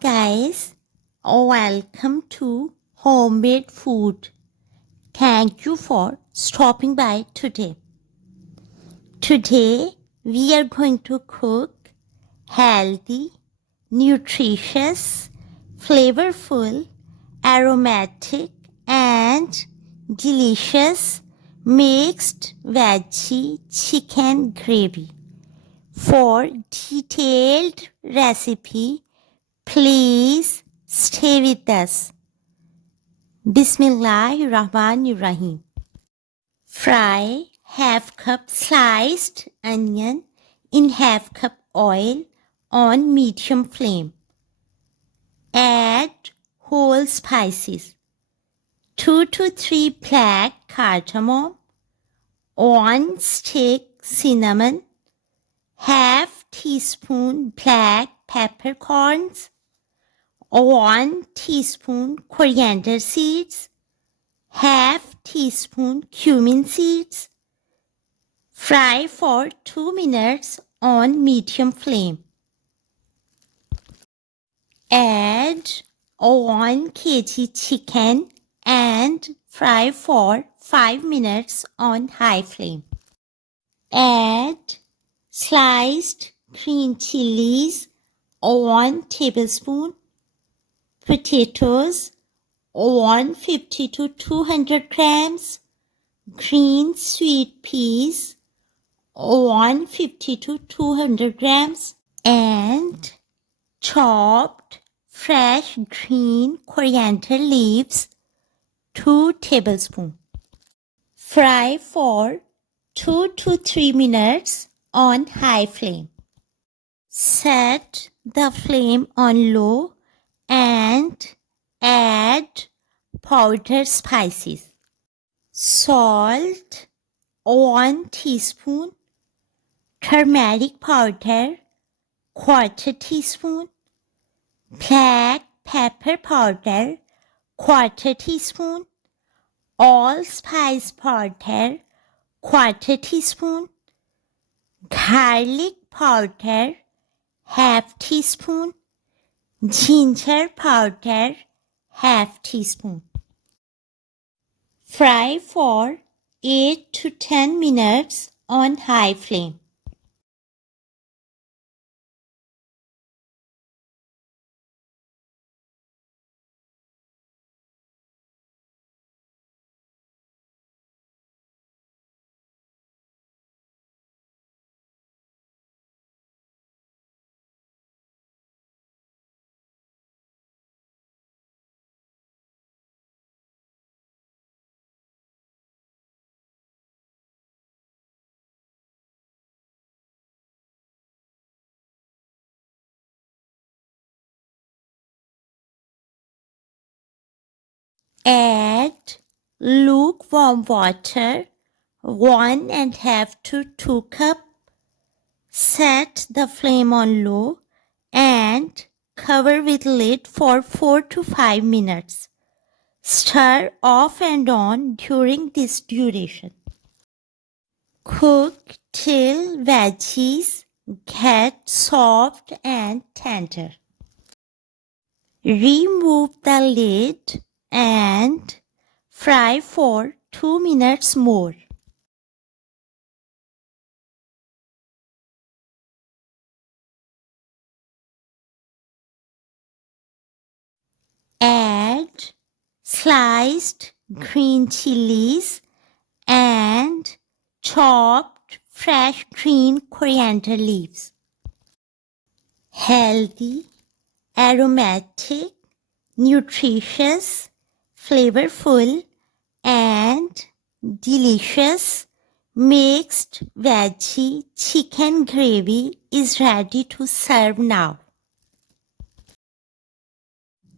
guys, welcome to Homemade Food. Thank you for stopping by today. Today we are going to cook healthy, nutritious, flavorful, aromatic and delicious mixed veggie chicken gravy. For detailed recipe, please stay with us. Bismillahirrahmanirrahim. Fry half cup sliced onion in half cup oil on medium flame. Add whole spices. 2 to 3 black cardamom, 1 stick cinnamon, half teaspoon black peppercorns, 1 teaspoon coriander seeds, half teaspoon cumin seeds. Fry for 2 minutes on medium flame. Add 1 kg chicken and fry for 5 minutes on high flame. Add sliced green chilies, 1 tablespoon, potatoes, 150 to 200 grams, green sweet peas, 150 to 200 grams, and chopped fresh green coriander leaves, 2 tablespoons. Fry for 2 to 3 minutes on high flame. Set the flame on low and add powdered spices. Salt, 1 teaspoon. Turmeric powder, 1/4 teaspoon. Black pepper powder, 1/4 teaspoon. Allspice powder, 1/4 teaspoon. Garlic powder, 1/2 teaspoon. Ginger powder, 1/2 teaspoon. Fry for 8 to 10 minutes on high flame. Add lukewarm water, 1.5 to 2 cups. Set the flame on low and cover with lid for 4 to 5 minutes. Stir off and on during this duration. Cook till veggies get soft and tender. Remove the lid and fry for 2 minutes more. Add sliced green chilies and chopped fresh green coriander leaves. Healthy, aromatic, nutritious, flavorful, and delicious mixed veggie chicken gravy is ready to serve now.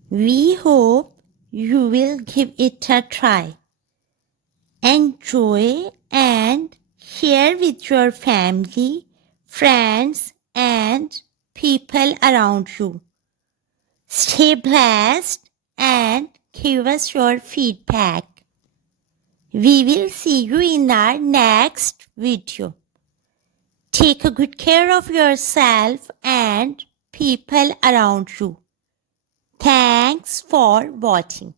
We hope you will give it a try. Enjoy and share with your family, friends, and people around you. Stay blessed and give us your feedback. We will see you in our next video. Take a good care of yourself and people around you. Thanks for watching.